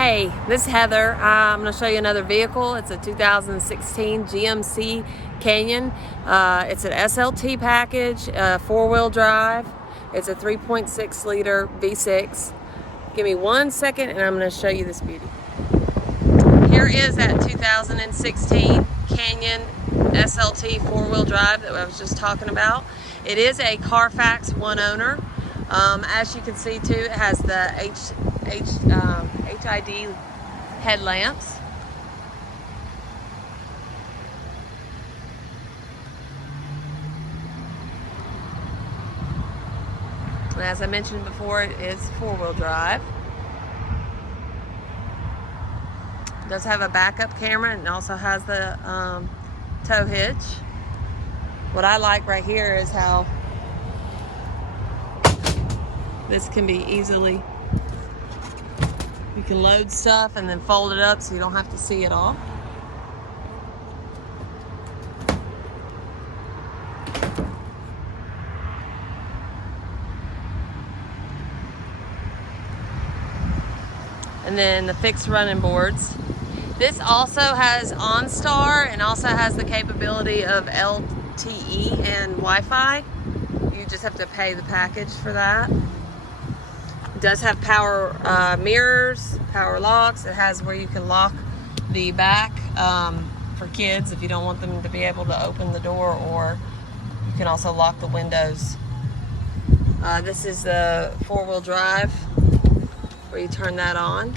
Hey, this is Heather. I'm going to show you another vehicle. It's a 2016 GMC Canyon. It's an SLT package, four-wheel drive. It's a 3.6 liter V6. Give me 1 second and I'm going to show you this beauty. Here is that 2016 Canyon SLT four-wheel drive that I was just talking about. It is a Carfax one owner. As you can see too, it has the HID headlamps. And as I mentioned before, it is four-wheel drive. It does have a backup camera and also has the tow hitch. What I like right here is how this can be easily, you can load stuff and then fold it up so you don't have to see it all. And then the fixed running boards. This also has OnStar and also has the capability of LTE and Wi-Fi. You just have to pay the package for that. It does have power mirrors, power locks. It has where you can lock the back for kids if you don't want them to be able to open the door, or you can also lock the windows. This is the four-wheel drive where you turn that on.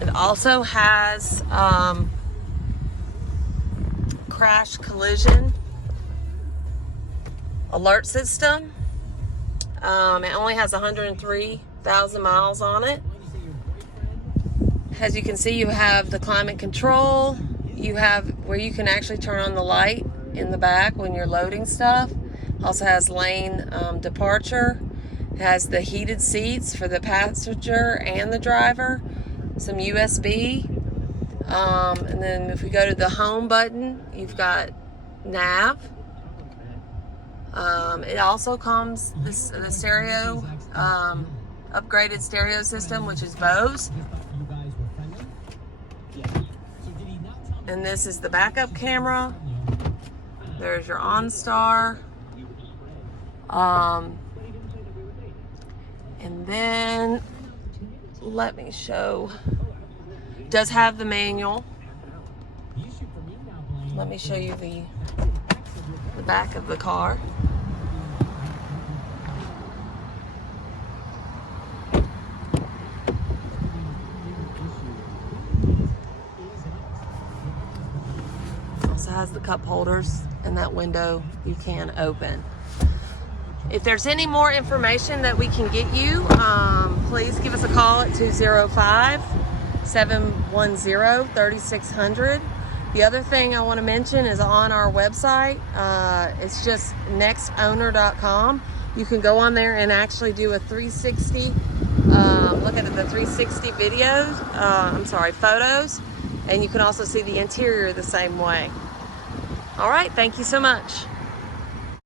It also has crash collision alert system. It only has 103,000 miles on it. As you can see, you have the climate control. You have where you can actually turn on the light in the back when you're loading stuff. Also has lane departure. It has the heated seats for the passenger and the driver. Some USB. And then if we go to the home button, you've got nav. It also comes the stereo, upgraded stereo system, which is Bose. And this is the backup camera. There's your OnStar. And then let me show. It does have the manual. Let me show you the back of the car. Also has the cup holders and that window you can open. If there's any more information that we can get you, please give us a call at 205-710-3600. The other thing I want to mention is on our website, it's just nextowner.com. You can go on there and actually do a 360, look at the 360 videos, photos, and you can also see the interior the same way. All right, thank you so much.